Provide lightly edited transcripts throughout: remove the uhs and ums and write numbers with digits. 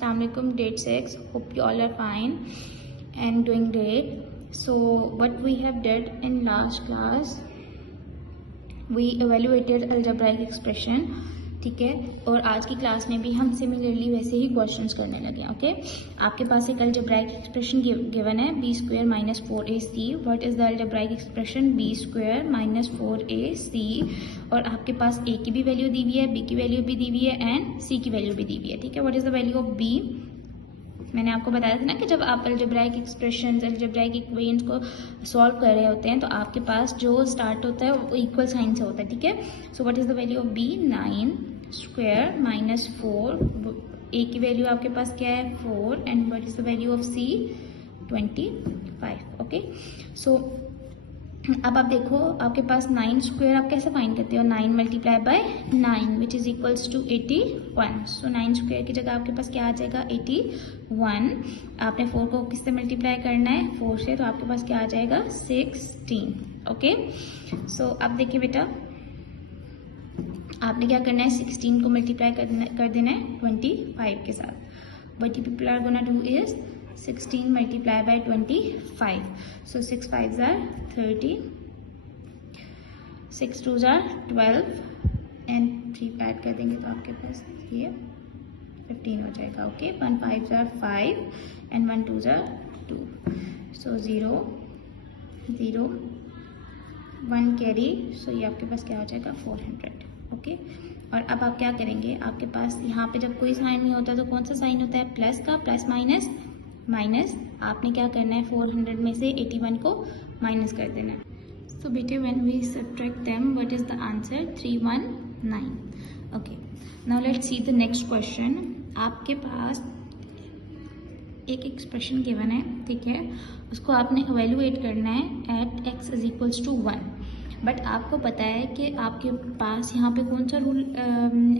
Assalamualaikum grade 6. Hope you all are fine and doing great. So what we have did in last class, we evaluated algebraic expression, ठीक है। और आज की class में भी हम सिमिलरली वैसे ही क्वेश्चंस करने लगे। ओके, आपके पास एक अल्जेब्राइक एक्सप्रेशन गिवन है B square minus 4ac। What is the algebraic expression B square minus 4ac। और आपके पास a की भी वैल्यू दी हुई है, b की वैल्यू भी दी हुई है एंड c की वैल्यू भी दी हुई है, ठीक है। What is the value of b? मैंने आपको बताया था ना कि जब आप अल्जेब्राइक एक्सप्रेशंस, अल्जेब्राइक इक्वेशंस को सॉल्व कर रहे होते हैं तो आपके पास जो स्टार्ट होता है वो इक्वल साइन से होता है, ठीक है। So what is the value of B? 9 square minus 4। A की वैल्यू आपके पास क्या है? 4। And what is the value of C? 25। Okay, so अब आप देखो आपके पास 9 स्क्वायर आप कैसे फाइंड करते हो? 9 multiply by 9 which is equals to 81। So 9 square की जगह आपके पास क्या आ जाएगा? 81। आपने 4 को किससे मल्टीप्लाई करना है? 4 से, तो आपके पास क्या आ जाएगा? 16। ओके, सो अब देखिए बेटा, आपने क्या करना है? 16 को मल्टीप्लाई कर देना है 25 के साथ। What you people are gonna do is 16 multiplied by 25. So 6 5s are 30, 6 2s are 12 and 3 add कर देंगे तो आपके पास ये 15 हो जाएगा। Okay, 1 5s are 5 and 1 2s are 2. So 0 0 1 carry, सो ये आपके पास क्या हो जाएगा? 400। ओके, और अब आप क्या करेंगे? आपके पास यहाँ पे जब कोई साइन नहीं होता तो कौन सा साइन होता है? प्लस का। प्लस माइनस माइनस, आपने क्या करना है? 400 में से 81 को माइनस कर देना है। सो बेटे when we subtract them what is the answer? 319। Okay, now let's see the next question. आपके पास एक एक्सप्रेशन गिवन है, ठीक है, उसको आपने इवेल्युएट करना है at x is equals to 1। But आपको पता है कि आपके पास यहाँ पे कौन सा रूल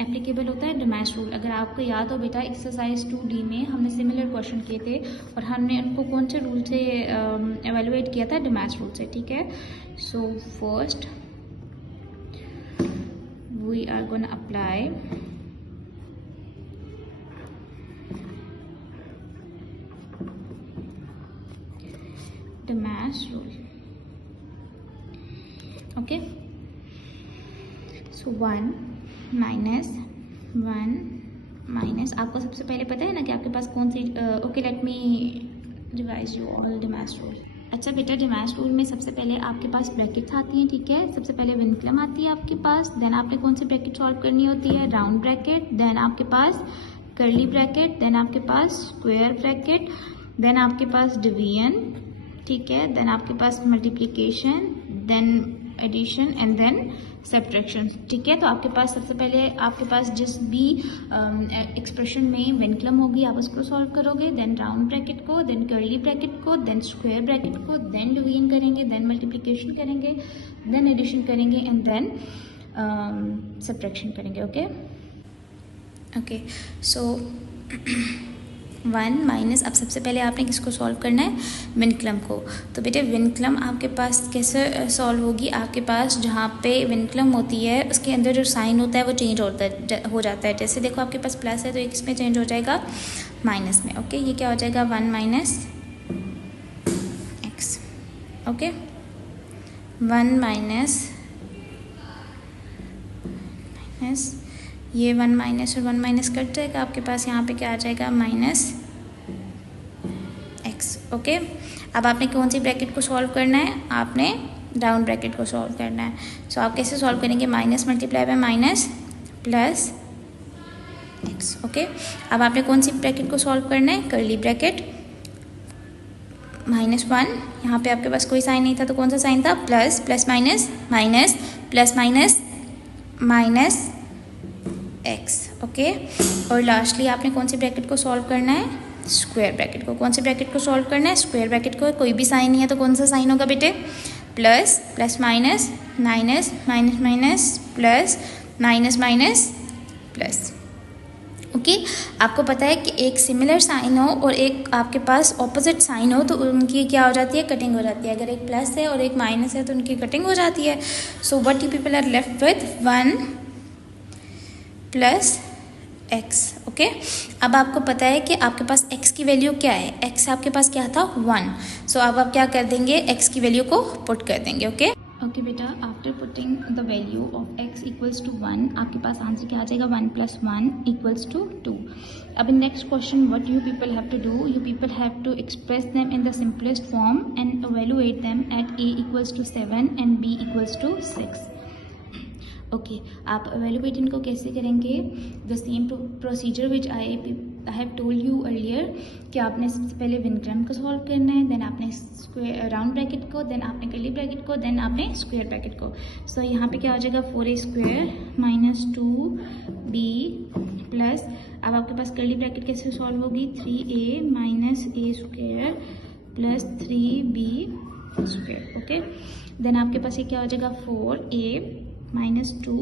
एप्लीकेबल होता है? डिमैश रूल। अगर आपको याद हो बेटा, एक्सरसाइज 2D में हमने सिमिलर क्वेश्चन किए थे और हमने उनको कौन से रूल से एवेल्युएट किया था? डिमैश रूल से, ठीक है। So first we are gonna apply DMAS rule. Okay, so 1 minus आपको सबसे पहले पता है ना कि आपके पास कौन सी okay, let me revise you all DMAS rule. अच्छा बेटा, डिमैश रूल में सबसे पहले आपके पास ब्रैकेट्स आती हैं, ठीक है। सबसे पहले विनक्लम आती है आपके पास, देन आपने कौन सी ब्रैकेट सॉल्व करनी होती है? राउंड ब्रैकेट, देन आपके पास कर्ली ब्रैकेट, देन आपके पास स्क्वायर ब्रैकेट, देन आपके पास डिवीजन, ठीक है, देन आपके पास multiplication, then addition and then subtraction, ठीक है। तो आपके पास सबसे पहले आपके पास जिस भी एक्सप्रेशन में विनक्लम होगी आप उसको सॉल्व करोगे, देन राउंड ब्रैकेट को, देन कर्ली ब्रैकेट को, देन स्क्वायर ब्रैकेट को, देन डिवीजन करेंगे, देन मल्टीप्लिकेशन करेंगे, देन एडिशन करेंगे एंड देन सब्ट्रैक्शन करेंगे। ओके ओके, सो 1 माइनस, अब सबसे पहले आपने किसको सॉल्व करना है? विनक्लम को। तो बेटे विनक्लम आपके पास कैसे सॉल्व होगी? आपके पास जहाँ पे विनक्लम होती है उसके अंदर जो साइन होता है वो चेंज हो जाता है। जैसे देखो आपके पास प्लस है तो एक इसमें चेंज हो जाएगा माइनस में। ओके, ये क्या हो जाएगा? 1 माइनस एक्स। ओके, 1 माइनस ये 1 माइनस और 1 माइनस कट जाएगा, आपके पास यहाँ पे क्या आ जाएगा? Minus x. ओके, अब आपने कौन सी ब्रैकेट को सॉल्व करना है? आपने राउंड ब्रैकेट को सॉल्व करना है। सो आप कैसे सॉल्व करेंगे? Minus multiply by minus plus x. Okay, अब आपने कौन सी ब्रैकेट को सॉल्व करना है? कर्ली ब्रैकेट, -1, यहाँ पे आपके पास कोई साइन नहीं था तो कौन सा साइन था? Plus, plus minus minus, plus minus minus x. Okay, और लास्टली आपने कौन सी ब्रैकेट को सॉल्व करना है? स्क्वायर ब्रैकेट को। कौन सी ब्रैकेट को सॉल्व करना है? स्क्वायर ब्रैकेट को। कोई भी साइन नहीं है तो कौन सा साइन होगा बेटे? Plus, plus minus minus, minus minus plus, minus minus plus. Okay, आपको पता है कि एक सिमिलर साइन हो और एक आपके पास ऑपोजिट साइन हो तो उनकी क्या हो जाती है? कटिंग हो जाती है। अगर एक प्लस है और एक माइनस है तो उनकी कटिंग हो जाती है। So what you people are left with 1 plus x, okay. अब आपको पता है कि आपके पास x की वैल्यू क्या है, x आपके पास क्या था 1, सो अब आप क्या कर देंगे, x की वैल्यू को पुट कर देंगे, ओके। ओके बेटा, after putting the value of x equals to 1, आपके पास आंसर क्या आ जाएगा, 1 + 1 इक्वल्स टू 2। अब in next question what you people have to do, you people have to express them in the simplest form and evaluate them at a equals to 7 and b equals to 6। Okay, आप evaluate इनको कैसे करेंगे, the same procedure which I have told you earlier, कि आपने सबसे पहले विनग्राम को solve करना है, देन आपने स्क्वायर राउंड ब्रैकेट को, देन आपने कर्ली ब्रैकेट को, देन आपने स्क्वायर ब्रैकेट को। सो यहाँ पे क्या हो जाएगा, 4a² माइनस 2b प्लस, अब आपके पास कर्ली ब्रैकेट कैसे सॉल्व होगी, 3a minus a² plus 3b square, okay. Then आपके पास ये क्या हो जाएगा, 4a माइनस 2।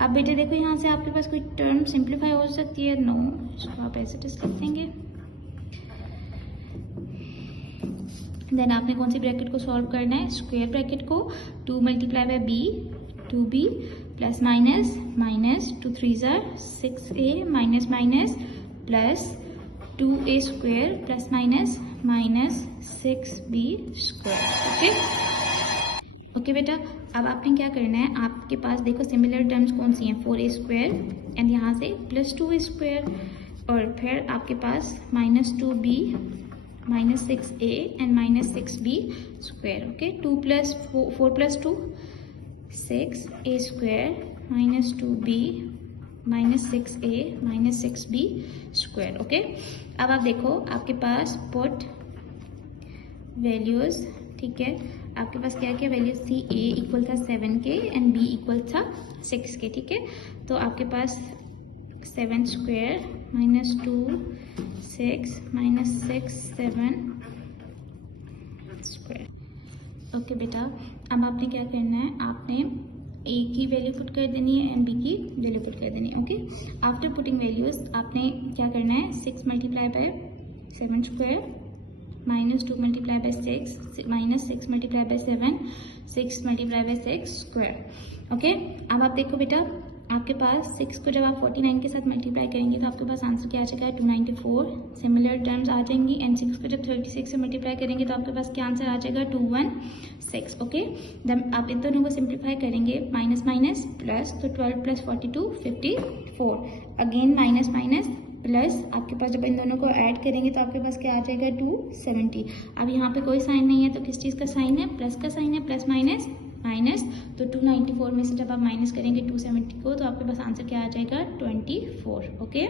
अब बेटे देखो यहाँ से आपके पास कोई टर्म सिंप्लीफाई हो सकती है, नो, इसको आप ऐसे टेस्ट लिख देंगे। देन आपने कौन सी ब्रैकेट को सॉल्व करना है, स्क्वायर ब्रैकेट को, 2 multiply by b 2b plus minus minus 2 3 6a minus minus plus 2a square plus minus minus 6b square, okay. Okay बेटा, अब आपने क्या करना है, आपके पास देखो सिमिलर टर्म्स कौन सी हैं, 4a² एंड यहाँ से प्लस 2a², और फिर आपके पास minus 2b minus 6a and minus 6b square, okay. 4 plus 2 6a² minus 2b minus 6a minus 6b square, okay. अब आप देखो आपके पास पुट वैल्यूज, ठीक है, आपके पास क्या क्या वैल्यूज थी, a इक्वल था 7 के एंड b इक्वल था 6 के, ठीक है। तो आपके पास 7 square minus 2 6 minus 6 7 square, okay बेटा। अब आपने क्या करना है, आपने a की वैल्यू पुट कर देनी है एंड b की वैल्यू पुट कर देनी है, ओके। आफ्टर पुटिंग वैल्यूज आपने क्या करना है, 6 multiply by 7 square minus 2 multiply by 6 minus 6 multiply by 7 6 multiply by 6 square, okay. अब आप देखो बेटा, आपके पास 6 को जब आप 49 के साथ मल्टीप्लाई करेंगे तो आपके पास आंसर क्या आ जाएगा, 294। सिमिलर टर्म्स आ जाएंगी एंड 6 को जब 36 से मल्टीप्लाई करेंगे तो आपके पास क्या आंसर आ जाएगा, 216, ओके। जब आप इन दोनों को सिंप्लीफाई करेंगे, माइनस माइनस प्लस, तो 12 plus 42 54, again minus minus plus, आपके पास जब इन दोनों को ऐड करेंगे तो आपके पास क्या आ जाएगा, 270। अब यहाँ पे कोई साइन नहीं है तो किस चीज़ का साइन है, प्लस का साइन है, प्लस माइनस माइनस, तो 294 में से जब आप माइनस करेंगे 270 को तो आपके पास आंसर क्या आ जाएगा, 24, ओके।